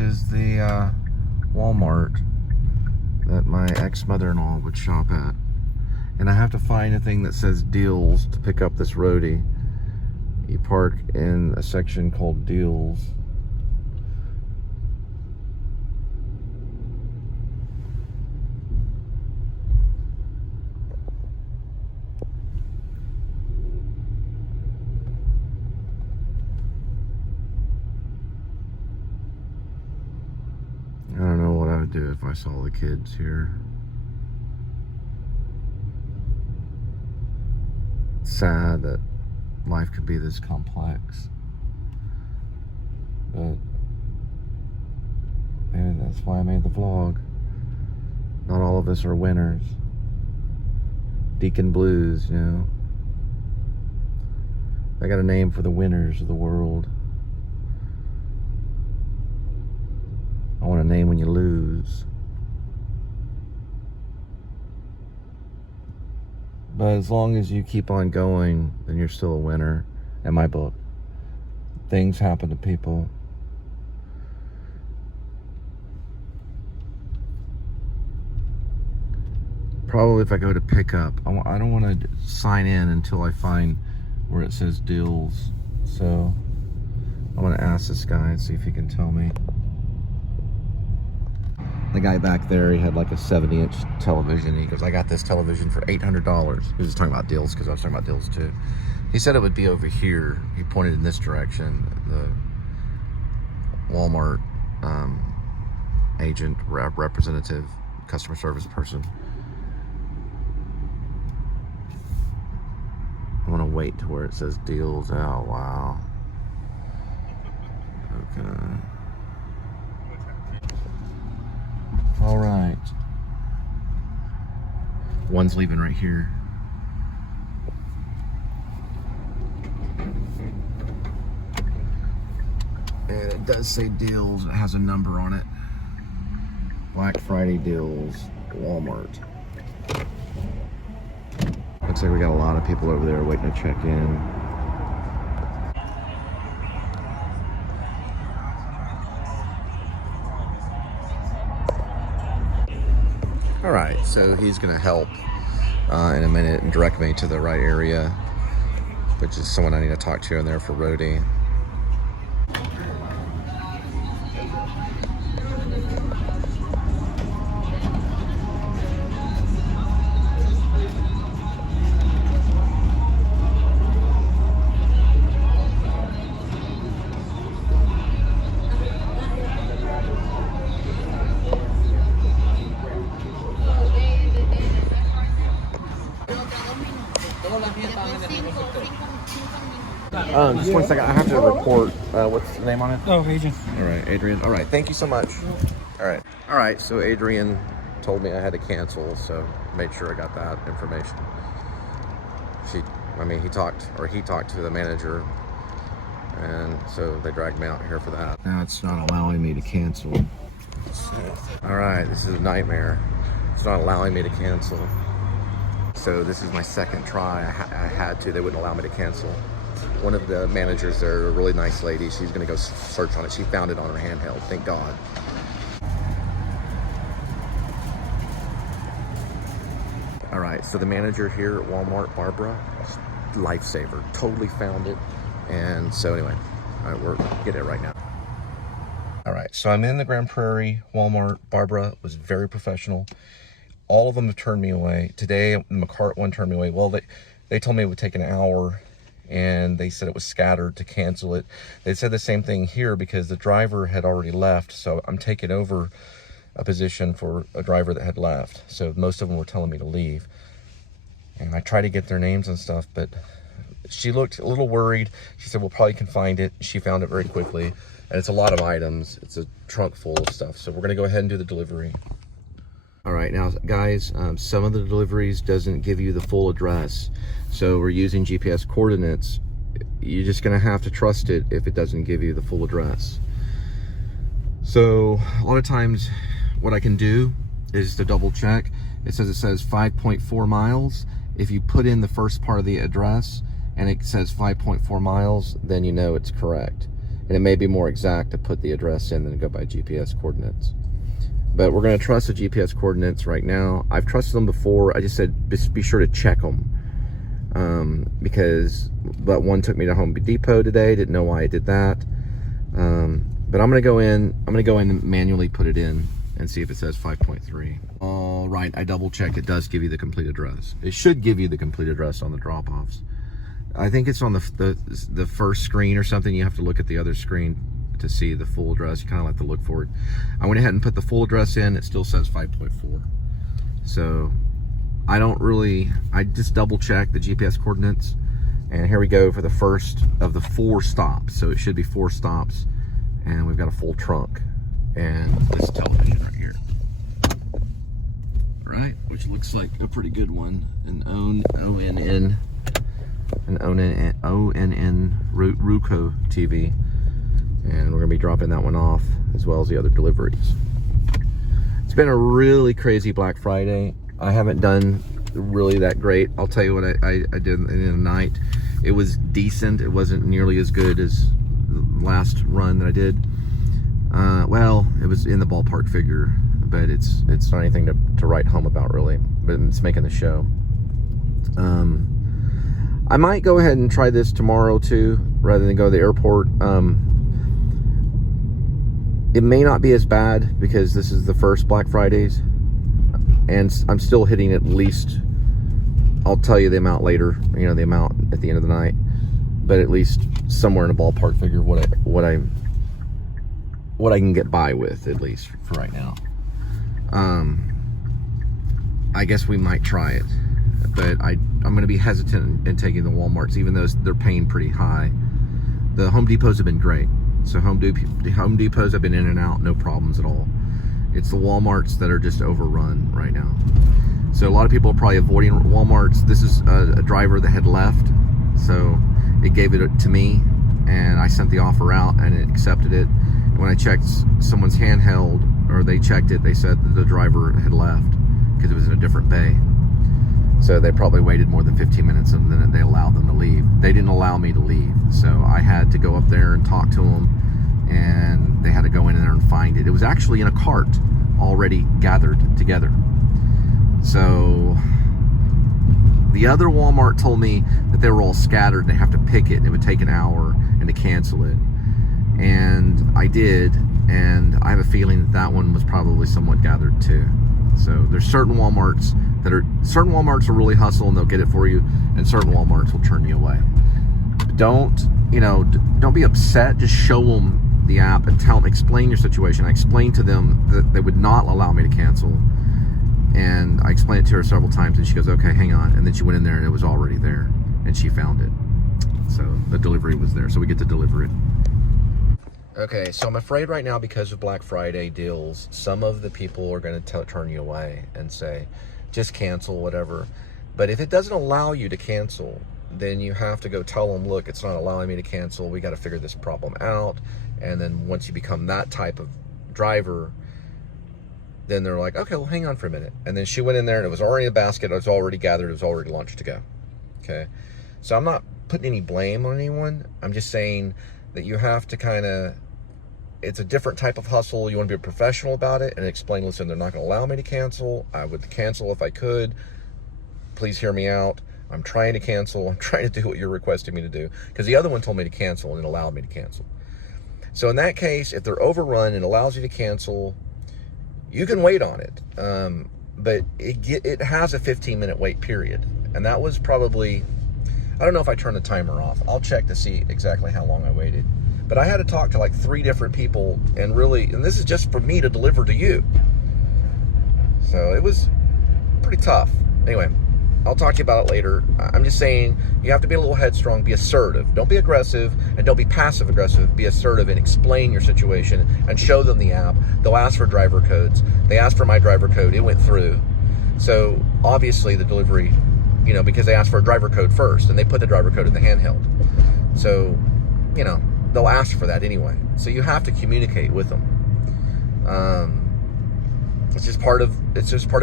is the Walmart that my ex-mother-in-law would shop at. And I have to find a thing that says deals to pick up this roadie. You park in a section called deals. I don't know what I would do if I saw the kids here. It's sad that life could be this complex, but maybe that's why I made the vlog. Not all of us are winners. Deacon Blues, you know. I got a name for the winners of the world. I want a name when you lose. But as long as you keep on going, then you're still a winner in my book. Things happen to people. Probably if I go to pick up, I don't want to sign in until I find where it says deals. So I want to ask this guy and see if he can tell me. The guy back there, he had like a 70-inch television. He goes, I got this television for $800. He was just talking about deals because I was talking about deals too. He said it would be over here. He pointed in this direction. The Walmart agent, representative, customer service person. I want to wait to where it says deals. Oh, wow. Okay. All right. One's leaving right here. And it does say deals. It has a number on it. Black Friday deals, Walmart. Looks like we got a lot of people over there waiting to check in. All right, so he's gonna help in a minute and direct me to the right area, which is someone I need to talk to in there for Roadie. Just 1 second, I have to report, what's the name on it? Oh, Adrian. All right, Adrian. All right, thank you so much. All right, so Adrian told me I had to cancel, so made sure I got that information. He talked to the manager, and so they dragged me out here for that. Now it's not allowing me to cancel. All right, this is a nightmare. It's not allowing me to cancel. So this is my second try. I had to, they wouldn't allow me to cancel. One of the managers there, a really nice lady, she's gonna go search on it. She found it on her handheld, thank God. All right, so the manager here at Walmart, Barbara, lifesaver, totally found it. And so anyway, all right, we're getting it right now. All right, so I'm in the Grand Prairie Walmart. Barbara was very professional. All of them have turned me away. Today, the McCart one turned me away. Well, they told me it would take an hour, and they said it was scattered to cancel it. They said the same thing here because the driver had already left, so I'm taking over a position for a driver that had left. So most of them were telling me to leave. And I tried to get their names and stuff, but she looked a little worried. She said, we'll probably can find it. She found it very quickly, and it's a lot of items. It's a trunk full of stuff. So we're gonna go ahead and do the delivery. All right, now guys, some of the deliveries doesn't give you the full address. So we're using GPS coordinates. You're just gonna have to trust it if it doesn't give you the full address. So a lot of times what I can do is to double check. It says 5.4 miles. If you put in the first part of the address and it says 5.4 miles, then you know it's correct. And it may be more exact to put the address in than to go by GPS coordinates. But we're going to trust the GPS coordinates right now. I've trusted them before. I just said just be sure to check them. But one took me to Home Depot today. Didn't know why I did that. But I'm going to go in and manually put it in and see if it says 5.3. All right, I double checked. It does give you the complete address. It should give you the complete address on the drop-offs. I think it's on the first screen or something. You have to look at the other screen to see the full address. You kind of have to look for it. I went ahead and put the full address in. It still says 5.4. So I just double checked the GPS coordinates. And here we go for the first of the 4 stops. So it should be 4 stops. And we've got a full trunk. And this television right here. Right? Which looks like a pretty good one. An ONN Roku TV. And we're going to be dropping that one off as well as the other deliveries. It's been a really crazy Black Friday. I haven't done really that great. I'll tell you what I did in the night. It was decent. It wasn't nearly as good as the last run that I did. Well, it was in the ballpark figure, but it's not anything to write home about really, but it's making the show. I might go ahead and try this tomorrow too, rather than go to the airport. It may not be as bad because this is the first Black Fridays, and I'm still hitting at least, I'll tell you the amount later, the amount at the end of the night, but at least somewhere in a ballpark figure what I can get by with, at least for right now. I guess we might try it, but I'm going to be hesitant in taking the Walmarts, even though they're paying pretty high. The Home Depots have been great. So Home Depots have been in and out, no problems at all. It's the Walmarts that are just overrun right now. So a lot of people are probably avoiding Walmarts. This is a driver that had left, so it gave it to me, and I sent the offer out, and it accepted it. And when I checked someone's handheld, or they checked it, they said that the driver had left because it was in a different bay. So they probably waited more than 15 minutes, and then they allowed them to leave. They didn't allow me to leave, so I had to go up there and talk to them, and they had to go in there and find it. It was actually in a cart already gathered together. So the other Walmart told me that they were all scattered and they have to pick it, and it would take an hour and to cancel it. And I did, and I have a feeling that one was probably somewhat gathered too. So there's certain Walmarts are really hustle and they'll get it for you, and certain Walmarts will turn you away. Don't be upset. Just show them the app and explain your situation. I explained to them that they would not allow me to cancel, and I explained it to her several times, and she goes, okay, hang on. And then she went in there and it was already there, and she found it. So the delivery was there, so we get to deliver it. Okay, so I'm afraid right now, because of Black Friday deals, some of the people are going to turn you away and say, just cancel, whatever. But if it doesn't allow you to cancel, then you have to go tell them, look, it's not allowing me to cancel. We got to figure this problem out. And then once you become that type of driver, then they're like, okay, well, hang on for a minute. And then she went in there, and it was already in a basket. It was already gathered. It was already launched to go. Okay. So I'm not putting any blame on anyone. I'm just saying that you have to it's a different type of hustle. You want to be professional about it and explain, listen, they're not going to allow me to cancel. I would cancel if I could. Please hear me out. I'm trying to cancel. I'm trying to do what you're requesting me to do. Because the other one told me to cancel and it allowed me to cancel. So in that case, if they're overrun and allows you to cancel, you can wait on it. But it has a 15-minute wait period. And that was probably, I don't know if I turned the timer off. I'll check to see exactly how long I waited. But I had to talk to like 3 different people, and this is just for me to deliver to you. So it was pretty tough. Anyway, I'll talk to you about it later. I'm just saying, you have to be a little headstrong, be assertive. Don't be aggressive, and don't be passive aggressive. Be assertive and explain your situation and show them the app. They'll ask for driver codes. They asked for my driver code. It went through. So obviously the delivery, because they asked for a driver code first, and they put the driver code in the handheld. So, they'll ask for that anyway. So you have to communicate with them. It's just part of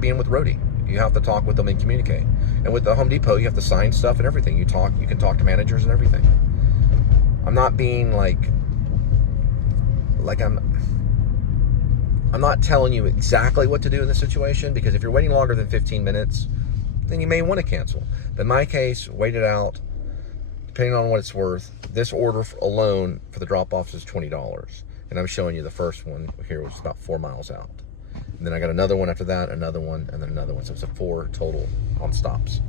being with Roadie. You have to talk with them and communicate. And with the Home Depot, you have to sign stuff and everything. You can talk to managers and everything. I'm not being like like I'm not telling you exactly what to do in this situation, because if you're waiting longer than 15 minutes, then you may want to cancel. But in my case, wait it out, depending on what it's worth. This order alone for the drop-offs is $20. And I'm showing you the first one here, which is about 4 miles out. And then I got another one after that, another one, and then another one. So it's a 4 total on stops.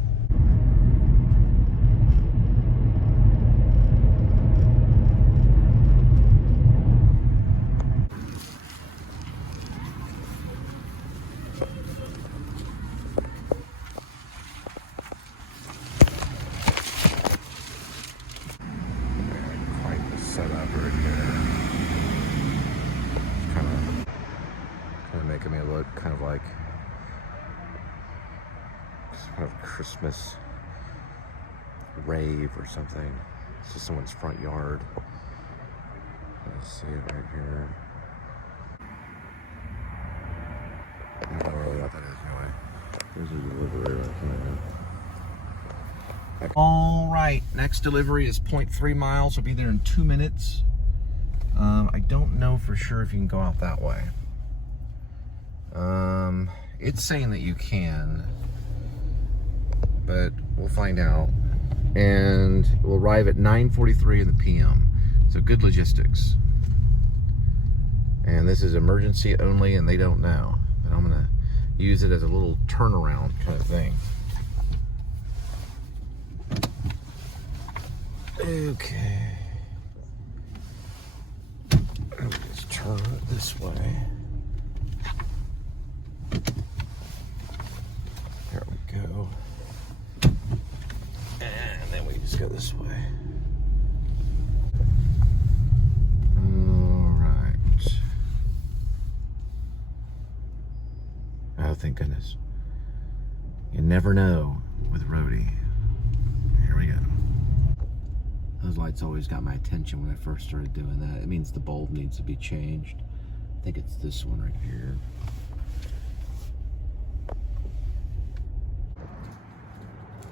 Quite the setup right here. Kind of making me look kind of like some kind of Christmas rave or something. It's just someone's front yard. Let's see it right here. I don't know really what that is anyway. There's a delivery right there. All right, next delivery is 0.3 miles. I'll be there in 2 minutes. I don't know for sure if you can go out that way. It's saying that you can, but we'll find out. And we'll arrive at 9:43 in the PM. So good logistics. And this is emergency only, and they don't know. But I'm gonna use it as a little turnaround kind of thing. Okay. Let me just turn it this way. There we go. And then we just go this way. All right. Oh, thank goodness. You never know with Roadie. Here we go. Those lights always got my attention when I first started doing that. It means the bulb needs to be changed. I think it's this one right here.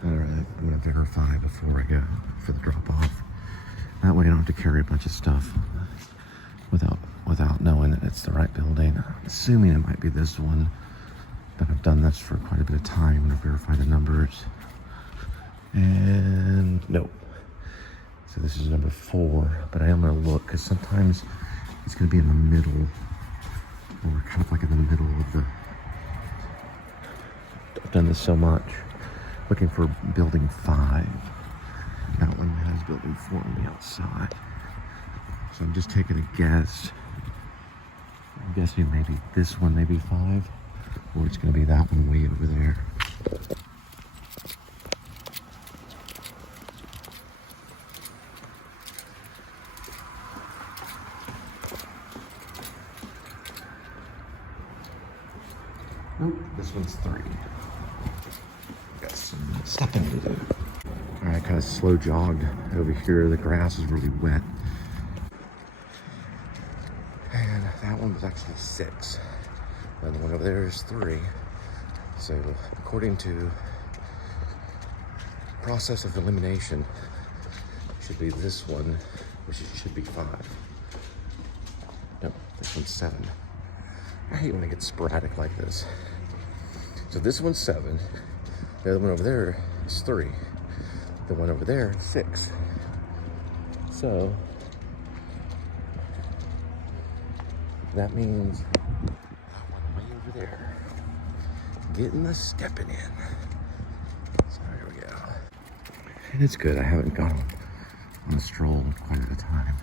All right, I'm gonna verify before I go for the drop off. That way I don't have to carry a bunch of stuff without knowing that it's the right building. I'm assuming it might be this one, but I've done this for quite a bit of time. I'm gonna verify the numbers. And nope. So this is number 4, but I am gonna look, because sometimes it's gonna be in the middle, or kind of like in the middle of the, I've done this so much. Looking for building 5. That one has building 4 on the outside. So I'm just taking a guess. I'm guessing maybe this one may be 5, or it's gonna be that one way over there. Nope, this one's 3. Got some stepping to do. All right, kind of slow jogged over here. The grass is really wet. And that one was actually 6. And the one over there is 3. So according to process of elimination, it should be this one, which should be 5. Nope, this one's 7. I hate when it gets sporadic like this. So this one's 7. The other one over there is 3. The one over there is 6. So that means that one way over there, getting the stepping in. So here we go. And it's good. I haven't gone on a stroll in quite a bit of time.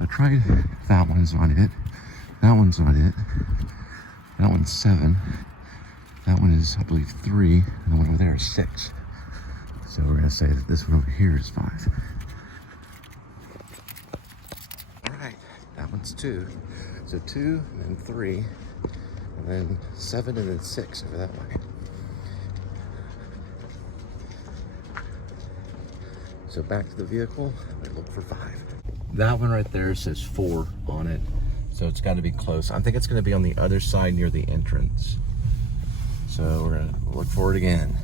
I tried. That one's on it. That one's on it. That one's 7. That one is, I believe, 3, and the one over there is 6. So we're gonna say that this one over here is 5. All right, that one's 2. So 2, and then 3, and then 7, and then 6 over that way. So back to the vehicle, we look for 5. That one right there says 4 on it, so it's got to be close. I think it's going to be on the other side near the entrance. So we're gonna look for it again.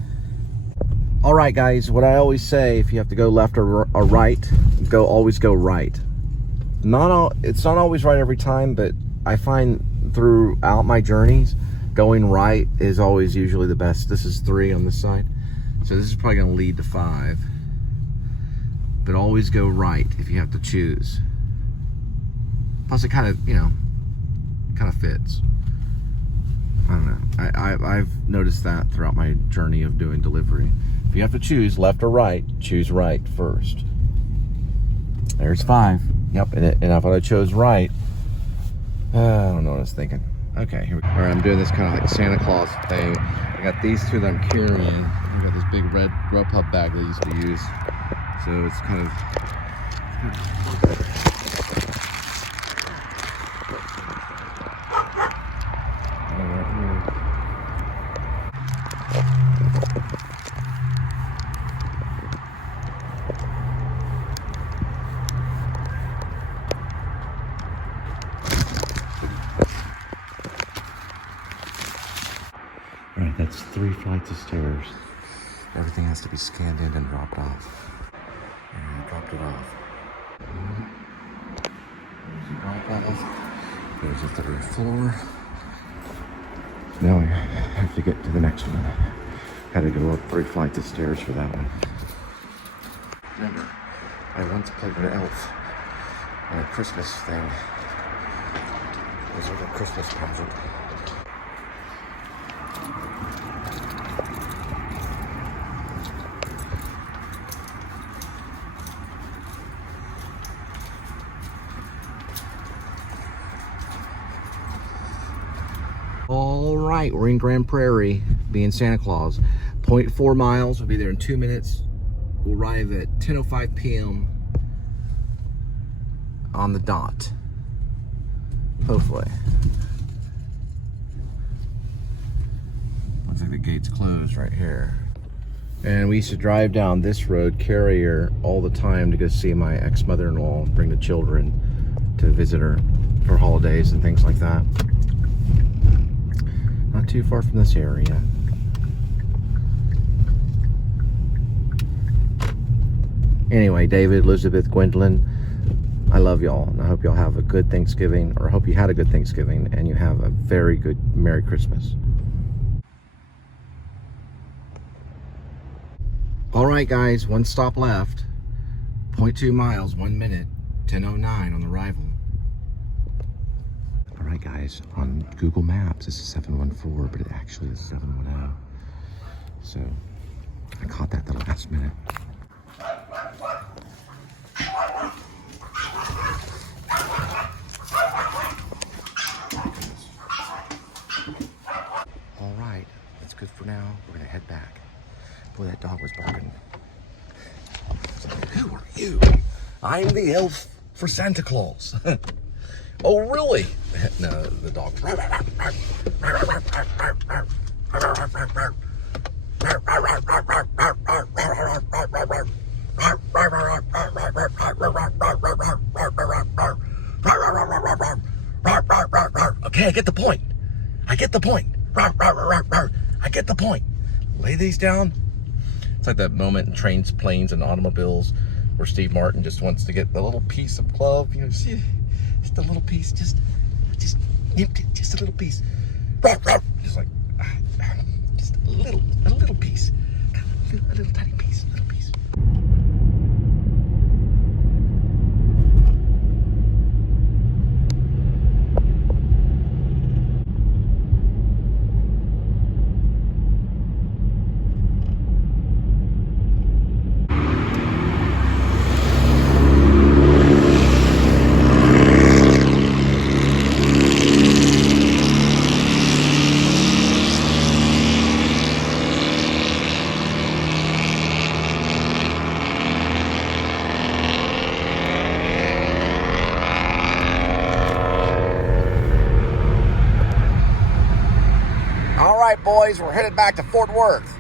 All right, guys, what I always say, if you have to go left or right, always go right. It's not always right every time, but I find throughout my journeys, going right is always usually the best. This is 3 on this side, so this is probably going to lead to 5. But always go right if you have to choose. Plus, it kind of, kind of fits. I don't know. I've noticed that throughout my journey of doing delivery. If you have to choose left or right, choose right first. There's 5. Yep, and if I chose right, I don't know what I was thinking. Okay, here we go. All right, I'm doing this kind of like Santa Claus thing. I got these 2 that I'm carrying. I got this big red Grubhub bag that I used to use. So it's kind of all right, that's 3 flights of stairs. Everything has to be scanned in and dropped off. And I dropped it off. There's the 3rd floor. Now I have to get to the next one. Had to go up 3 flights of stairs for that one. Remember, I once played an elf on a Christmas thing. It was like a Christmas pageant. All right, we're in Grand Prairie, being Santa Claus. 0.4 miles, we'll be there in 2 minutes. We'll arrive at 10:05 p.m. on the dot, hopefully. Looks like the gate's closed right here. And we used to drive down this road, Carrier, all the time to go see my ex-mother-in-law, bring the children to visit her for holidays and things like that. Not too far from this area. Anyway, David, Elizabeth, Gwendolyn, I love y'all, and I hope y'all have a good Thanksgiving, or I hope you had a good Thanksgiving, and you have a very good Merry Christmas. All right, guys, 1 stop left. 0.2 miles, 1 minute, 10:09 on the arrival. All right, guys, on Google Maps, this is 714, but it actually is 710. So I caught that the last minute. All right, that's good for now. We're gonna head back. Boy, that dog was barking. Who are you? I'm the elf for Santa Claus. Oh, really? No, the dog. Okay, I get the point. I get the point. I get the point. Lay these down. It's like that moment in Trains, Planes, and Automobiles where Steve Martin just wants to get the little piece of glove, you know, see, just a little piece, just a little piece. Just like, just a little piece. A little tiny piece, a little piece. Boys, we're headed back to Fort Worth.